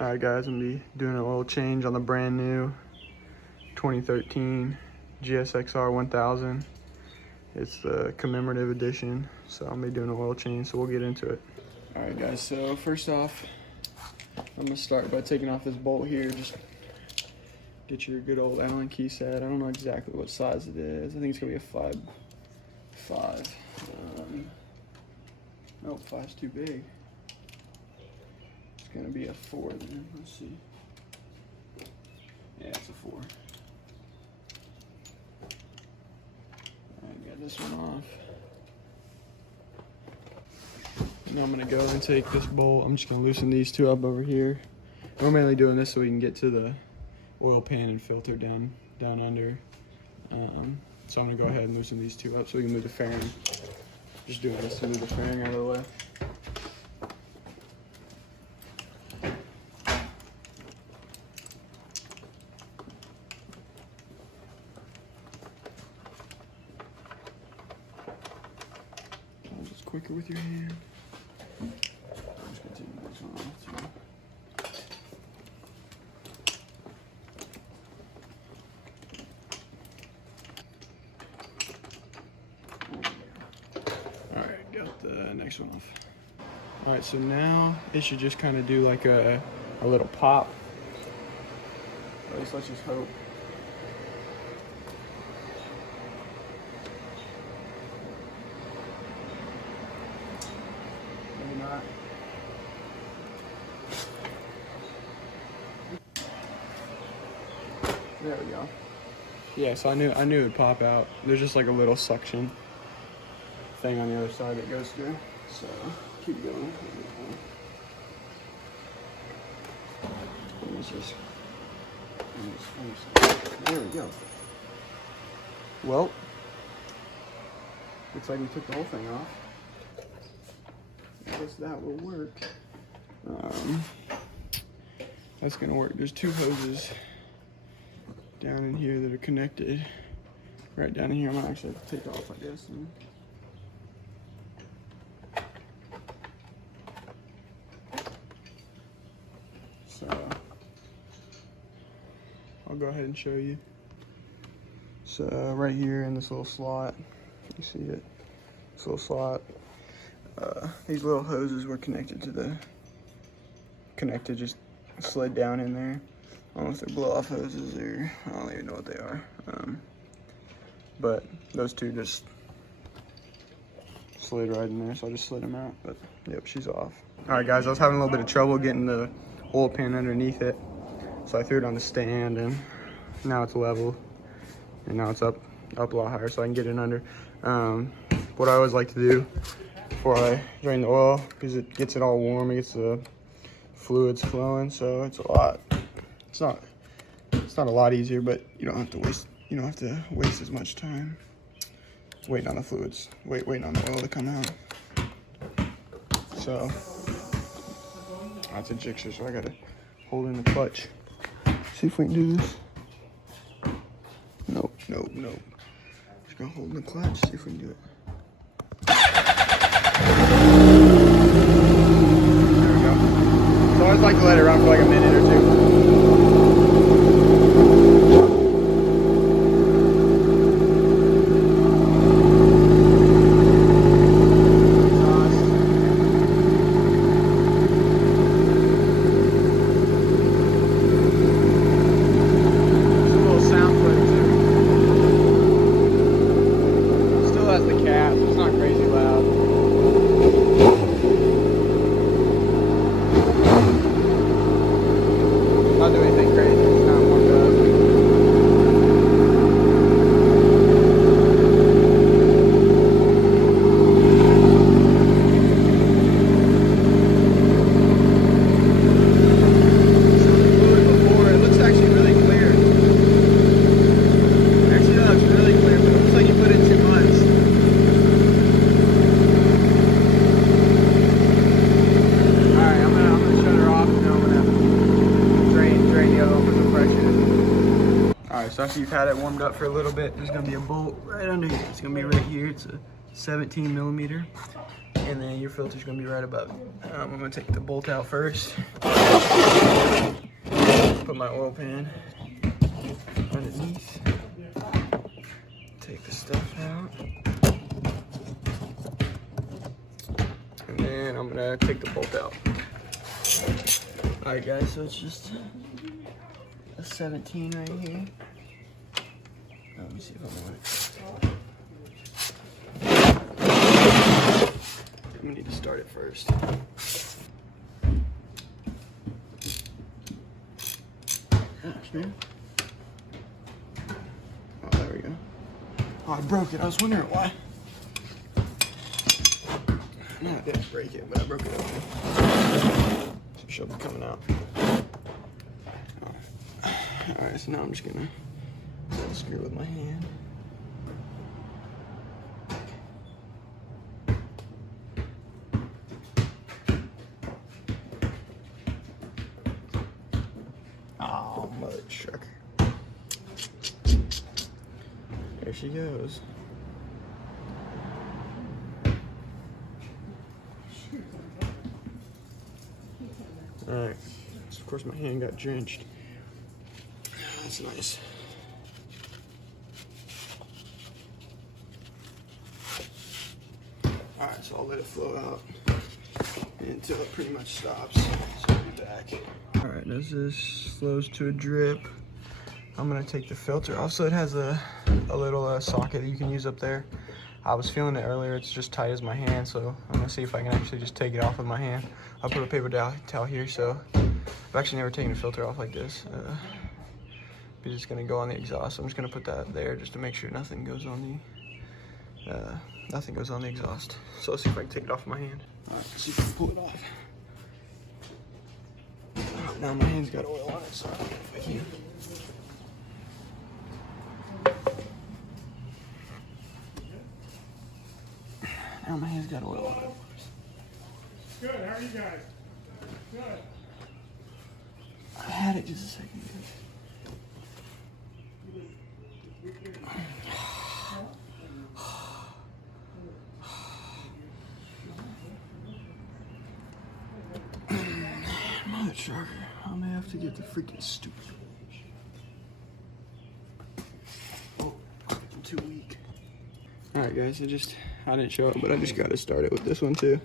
Alright guys, I'm going to be doing an oil change on the brand new 2013 GSXR 1000. It's the Commemorative Edition, so I'm going to be doing an oil change, so we'll get into it. Alright guys, so first off, I'm going to start by taking off this bolt here. Just get your good old Allen key set. I don't know exactly what size it is. I think it's going to be a 5. Nope, 5's too big. It's gonna be a 4 then. Let's see. Yeah, it's a 4. Alright, got this one off. Now I'm gonna go and take this bolt. I'm just gonna loosen these two up over here. We're mainly doing this so we can get to the oil pan and filter down under. So I'm gonna go ahead and loosen these two up so we can move the fairing. Just doing this to move the fairing out of the way. Just quicker with your hand. I'm just gonna take the next one off too. Alright, got the next one off. Alright, so now it should just kind of do like a little pop. At least let's just hope. Maybe not. There we go. Yeah, so I knew it would pop out. There's just like a little suction thing on the other side that goes through. So keep going. There we go. Well, looks like we took the whole thing off. I guess that will work. That's gonna work. There's two hoses down in here that are connected. Right down in here. I'm gonna actually have to take it off, I guess. So I'll go ahead and show you. So right here in this little slot, if you see it, this little slot, these little hoses were connected just slid down in there. I don't know if they're blow off hoses or I don't even know what they are. But those two just slid right in there, so I just slid them out. But yep, she's off. All right, guys, I was having a little bit of trouble getting the oil pan underneath it, so I threw it on the stand, and now it's level, and now it's up a lot higher, so I can get it under. What I always like to do before I drain the oil, because it gets it all warm, it gets the fluids flowing, so it's not a lot easier, but you don't have to waste as much time waiting on the fluids, waiting on the oil to come out. So that's a jigsaw, so I gotta hold in the clutch. See if we can do this. Nope. Just gonna hold in the clutch, see if we can do it. There we go. So I always like to let it run for like a minute or two. Not do anything crazy, it's not warmed up. So the fluid before, it looks actually really clear. Actually, that looks really clear, but it looks like you put in too much. Alright, I'm gonna shut her off, and then I'm gonna drain the other one for some pressure. Alright, so after you've had it warmed up for a little bit, there's gonna be a bolt right under here. It's gonna be right here. It's a 17 millimeter. and then your filter's gonna be right above it. I'm gonna take the bolt out first. Put my oil pan underneath. Take the stuff out. And then I'm gonna take the bolt out. Alright guys, so it's just a 17 right here. Let me see if I'm on it. I'm gonna need to start it first. Gosh, man. Oh, there we go. Oh, I broke it. I was wondering why. No, I didn't break it, but I broke it open. So it should be coming out. Alright, so now I'm just gonna unscrew with my hand. Oh, mother trucker. There she goes. Alright, so of course my hand got drenched. That's nice. Alright, so I'll let it flow out until it pretty much stops. So I'll be back. Alright, as this slows to a drip, I'm gonna take the filter off. So it has a little socket that you can use up there. I was feeling it earlier, it's just tight as my hand, so I'm gonna see if I can actually just take it off with my hand. I'll put a paper towel here, so I've actually never taken a filter off like this. It's just gonna go on the exhaust. I'm just gonna put that there just to make sure nothing goes on the exhaust. So let's see if I can take it off with my hand. All right, let's see if I can pull it off. Now my hand's got oil on it, so I don't know if I can. Now my hand's got oil on it. Good, how are you guys? Good. I had it just a second ago. Mother trucker, I may have to get the freaking stupid. Oh, I'm too weak. Alright guys, I didn't show it, but I just got to start it with this one too.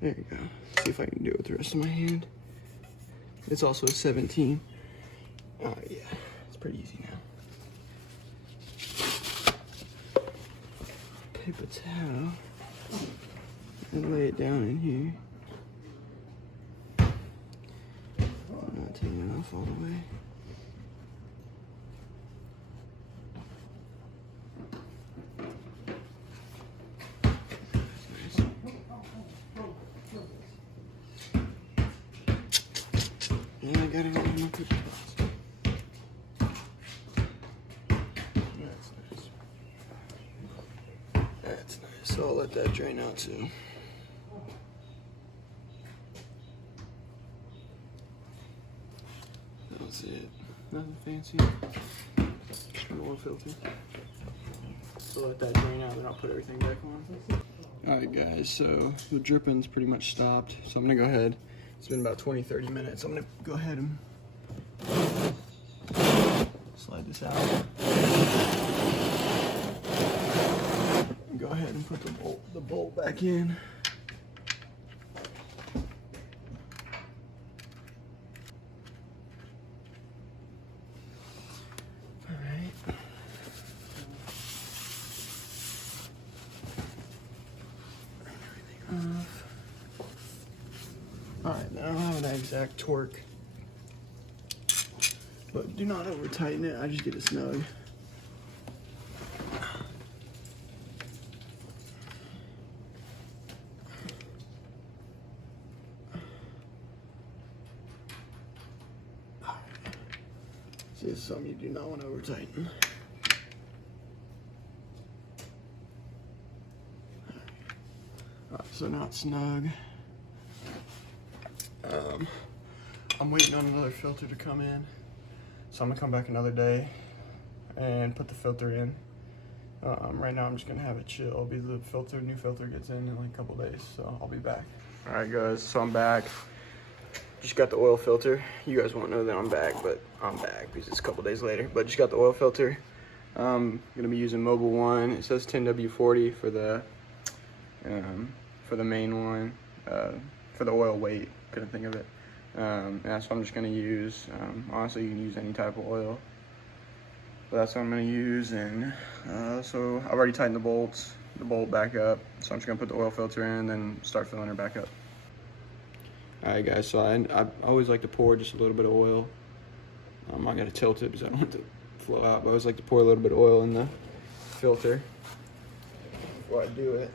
There you go. See if I can do it with the rest of my hand. It's also a 17. Oh yeah, it's pretty easy now. Paper towel and lay it down in here. I'm not taking it off all the way. And I got it all in my paper towels. That's nice. So I'll let that drain out too. That was it. Nothing fancy. Just an oil filter. So let that drain out, then I'll put everything back on. Alright guys, so the dripping's pretty much stopped. So I'm gonna go ahead. It's been about 20-30 minutes. I'm gonna go ahead and slide this out. And go ahead and put the bolt back in. Alright. Everything off. Alright, now I don't have an exact torque, but do not over tighten it, I just get it snug. See, this is something you do not want to over tighten. Alright, so now it's snug. I'm waiting on another filter to come in, so I'm gonna come back another day and put the filter in Right now I'm just gonna have it chill because the new filter gets in like a couple days, so I'll be back. All right guys, so I'm back. Just got the oil filter. You guys won't know that I'm back, but I'm back because it's a couple days later. But just got the oil filter. I'm gonna be using Mobile One. It says 10W40 for the main one, for the oil weight. Couldn't think of it. And that's what I'm just gonna use. Honestly, you can use any type of oil. But that's what I'm gonna use. And so I've already tightened the bolt back up. So I'm just gonna put the oil filter in, then start filling her back up. All right, guys. So I always like to pour just a little bit of oil. I gotta tilt it because I don't want it to flow out. But I always like to pour a little bit of oil in the filter before I do it.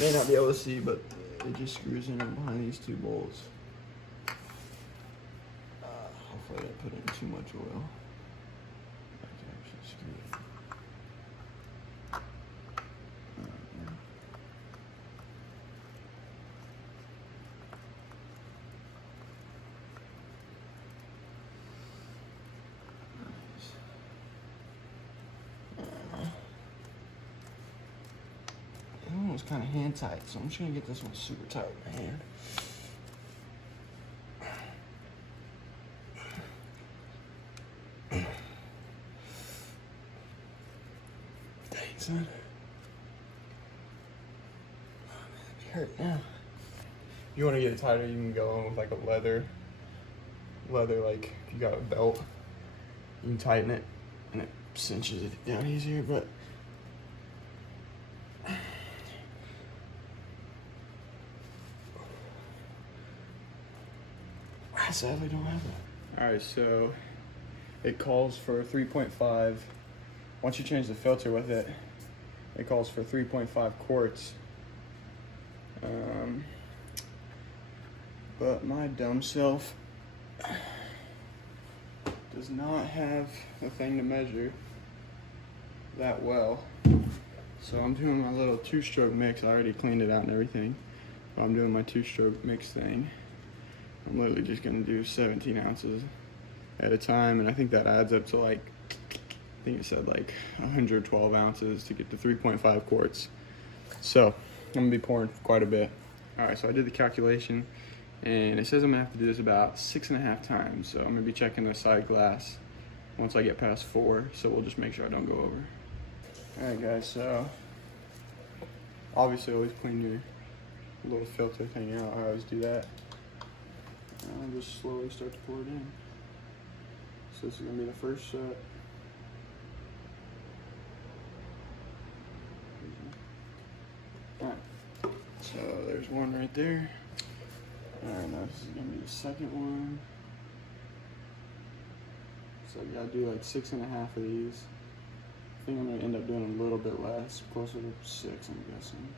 May not be able to see, but it just screws in behind these two bolts. Hopefully I didn't put in too much oil. I can actually screw it. That one was kind of hand tight, so I'm just gonna get this one super tight with my hand. Dang, son. Oh, man, it hurt now. If you want to get it tighter, you can go on with like a leather, like if you got a belt, you can tighten it and it cinches it down easier, but I sadly don't have it. All right, so it calls for 3.5. Once you change the filter with it, it calls for 3.5 quarts. But my dumb self does not have a thing to measure that well. So I'm doing my little 2-stroke mix. I already cleaned it out and everything. But I'm doing my 2-stroke mix thing. I'm literally just gonna do 17 ounces at a time, and I think that adds up to like, I think it said like 112 ounces to get to 3.5 quarts. So I'm gonna be pouring quite a bit. All right, so I did the calculation, and it says I'm gonna have to do this about 6.5 times. So I'm gonna be checking the side glass once I get past 4, so we'll just make sure I don't go over. All right, guys, so obviously always clean your little filter thing out. I always do that. I'll just slowly start to pour it in. So this is gonna be the first set. Alright, so there's one right there. Alright, now this is gonna be the second one. So you gotta do like 6.5 of these. I think I'm gonna end up doing a little bit less, closer to 6, I'm guessing.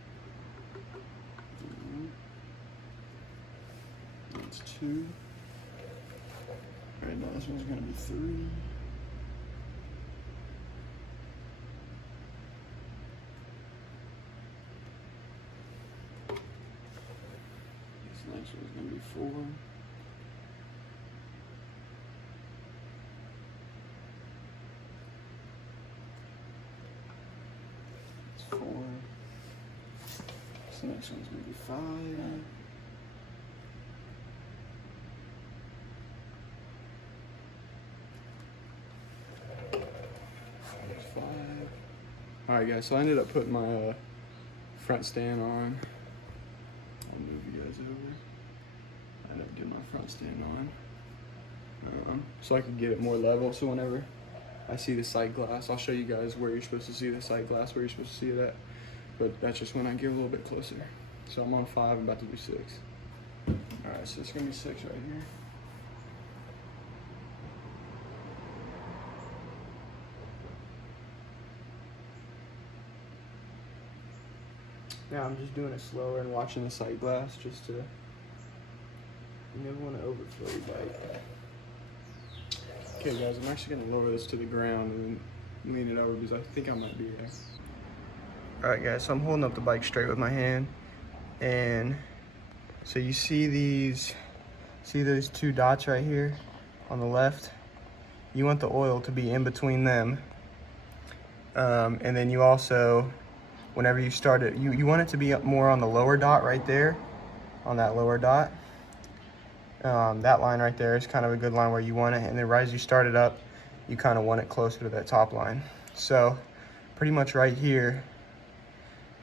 That's 2. Alright, now this one's gonna be 3. This next one's gonna be 4. That's 4. This next one's gonna be 5. Alright guys, so I ended up putting my front stand on. I'll move you guys over. I ended up getting my front stand on. So I could get it more level, so whenever I see the sight glass, I'll show you guys where you're supposed to see the sight glass, where you're supposed to see it at. But that's just when I get a little bit closer. So I'm on 5, I'm about to do 6. Alright, so it's gonna be 6 right here. Now I'm just doing it slower and watching the sight glass just to, you never want to overflow your bike. Okay guys, I'm actually going to lower this to the ground and then lean it over because I think I might be there. Alright guys, so I'm holding up the bike straight with my hand, and so you see those 2 dots right here on the left? you want the oil to be in between them. And then you also, whenever you start it, you want it to be more on the lower dot right there, on that lower dot. That line right there is kind of a good line where you want it, and then right as you start it up, you kind of want it closer to that top line. So pretty much right here,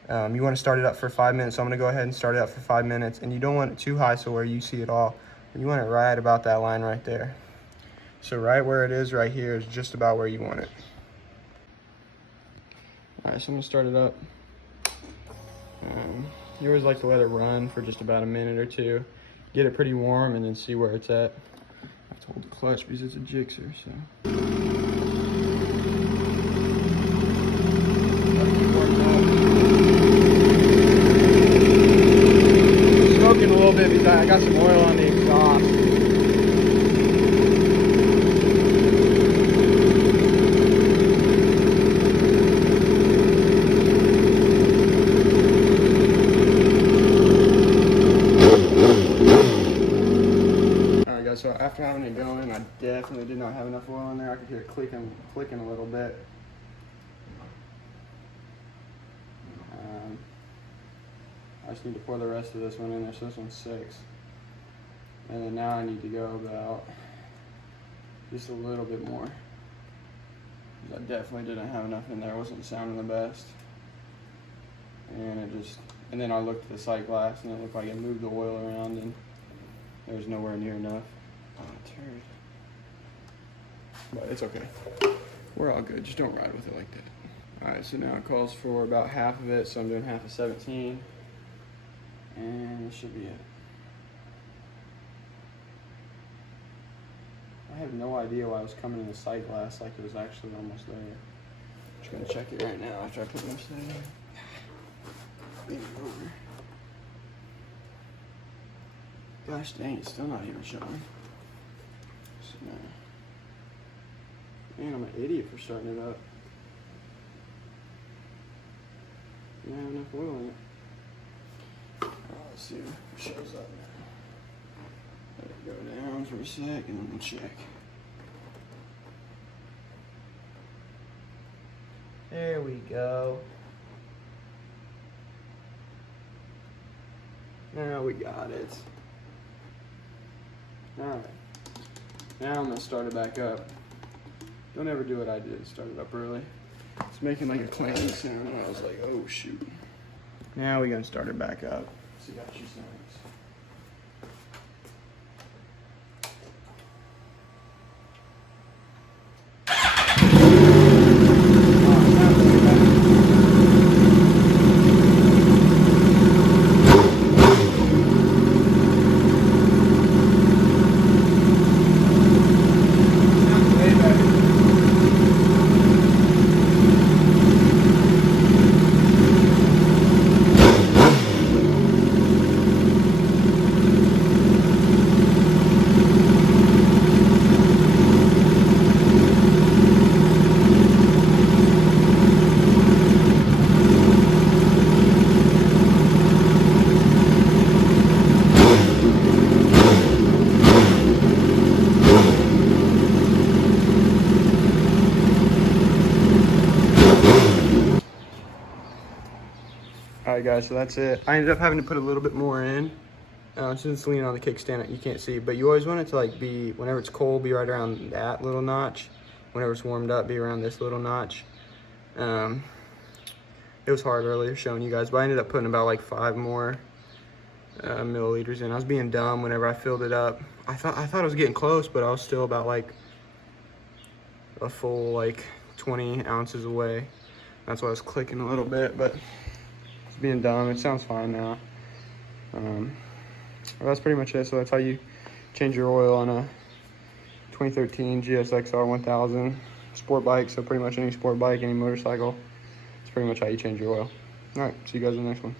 you want to start it up for 5 minutes. So I'm going to go ahead and start it up for 5 minutes, and you don't want it too high so where you see it all. You want it right about that line right there. So right where it is right here is just about where you want it. All right, so I'm going to start it up. You always like to let it run for just about a minute or two. Get it pretty warm and then see where it's at. I have to hold the clutch because it's a Gixxer, so. Smoking a little bit because I got some oil on the exhaust. So after having it going, I definitely did not have enough oil in there. I could hear it clicking a little bit. I just need to pour the rest of this one in there, so this one's 6. And then now I need to go about just a little bit more. I definitely didn't have enough in there. It wasn't sounding the best. And then I looked at the sight glass and it looked like it moved the oil around and there was nowhere near enough. Oh, turd. But it's okay. We're all good. Just don't ride with it like that. Alright, so now it calls for about half of it, so I'm doing half of 17. And this should be it. I have no idea why I was coming in the sight glass like it was actually almost there. I'm just gonna check it right now after I put most of it in. Gosh dang, it's still not even showing. So, man, I'm an idiot for starting it up. I don't have enough oil in it. Let's see if it shows up now. Let it go down for a sec and then we'll check. There we go. Now we got it. Alright. Now I'm gonna start it back up. Don't ever do what I did, start it up early. It's making like a clanking sound and I was like, oh shoot. Now we're gonna start it back up. See how she sounds. Alright guys, so that's it. I ended up having to put a little bit more in. Since it's leaning on the kickstand, you can't see, but you always want it to like be, whenever it's cold, be right around that little notch. Whenever it's warmed up, be around this little notch. It was hard earlier showing you guys, but I ended up putting about like 5 more milliliters in. I was being dumb whenever I filled it up. I thought I was getting close, but I was still about like a full like 20 ounces away. That's why I was clicking a little bit, but it's being dumb. It sounds fine now. Well, that's pretty much it. So that's how you change your oil on a 2013 GSXR 1000 sport bike. So pretty much any sport bike, any motorcycle, it's pretty much how you change your oil. All right, see you guys in the next one.